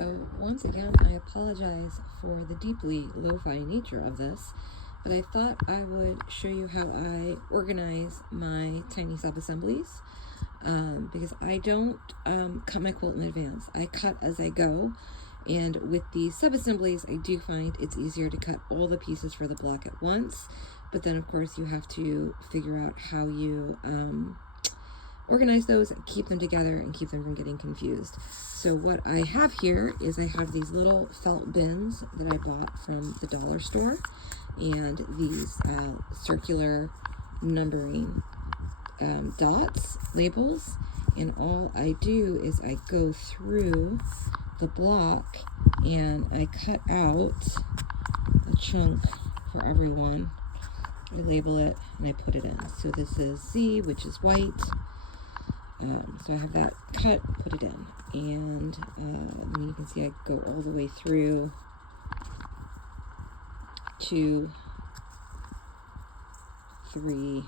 So once again, I apologize for the deeply lo-fi nature of this, but I thought I would show you how I organize my tiny sub-assemblies, because I don't cut my quilt in advance. I cut as I go, and with the sub-assemblies, I do find it's easier to cut all the pieces for the block at once, but then of course you have to figure out how you organize those, keep them together, and keep them from getting confused. So what I have here is I have these little felt bins that I bought from the dollar store, and these circular numbering dots, labels, and all I do is I go through the block and I cut out a chunk for everyone. I label it and I put it in. So this is Z, which is white. So I have that cut, put it in, and then you can see I go all the way through 2, 3,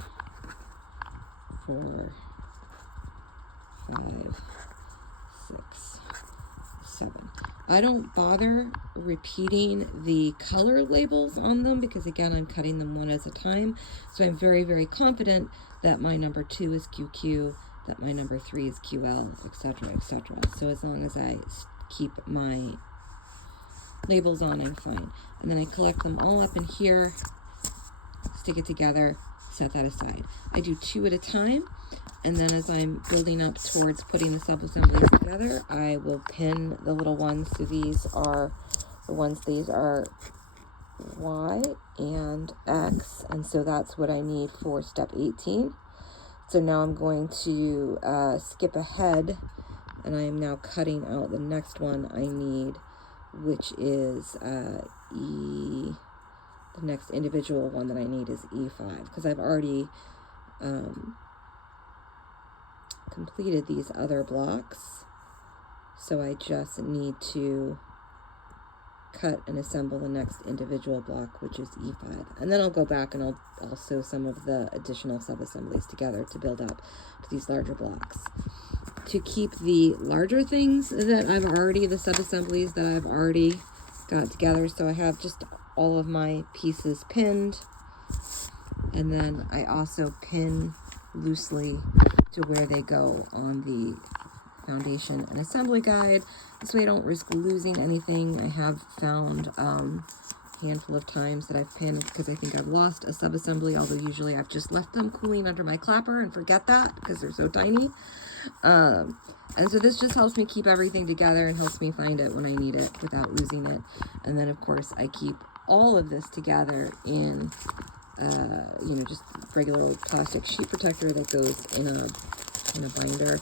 4, 5, 6, 7. I don't bother repeating the color labels on them because, again, I'm cutting them one at a time. So I'm very, very confident that my number 2 is QQ, that my number 3 is QL, etc., etc. So as long as I keep my labels on, I'm fine. And then I collect them all up in here, stick it together, set that aside. I do 2 at a time, and then as I'm building up towards putting the sub-assemblies together, I will pin the little ones. So these are the ones, these are Y and X, and so that's what I need for step 18. So now I'm going to skip ahead, and I am now cutting out the next one I need, which is E. The next individual one that I need is E5, because I've already completed these other blocks. So I just need to cut and assemble the next individual block, which is E5. And then I'll go back and I'll sew some of the additional sub-assemblies together to build up to these larger blocks. To keep the larger things that I've already, the sub-assemblies that I've already got together, so I have just all of my pieces pinned, and then I also pin loosely to where they go on the foundation and assembly guide. This way I don't risk losing anything. I have found a handful of times that I've pinned because I think I've lost a sub-assembly, although usually I've just left them cooling under my clapper and forget that because they're so tiny. And so this just helps me keep everything together and helps me find it when I need it without losing it. And then of course I keep all of this together in just regular old plastic sheet protector that goes in a binder.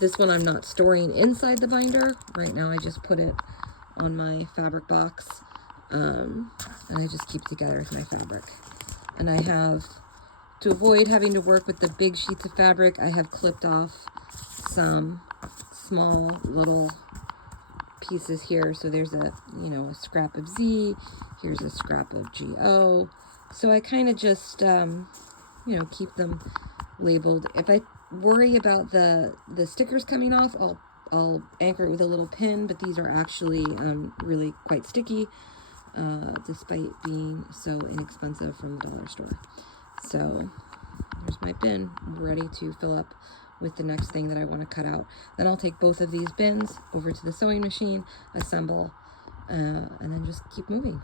This one I'm not storing inside the binder. Right now I just put it on my fabric box, and I just keep it together with my fabric. And I have, to avoid having to work with the big sheets of fabric, I have clipped off some small little pieces here. So there's a scrap of Z, here's a scrap of GO. So I kind of just keep them labeled. If I worry about the stickers coming off, I'll anchor it with a little pin, but these are actually really quite sticky, despite being so inexpensive from the dollar store. So there's my bin ready to fill up with the next thing that I want to cut out. Then I'll take both of these bins over to the sewing machine, assemble, and then just keep moving.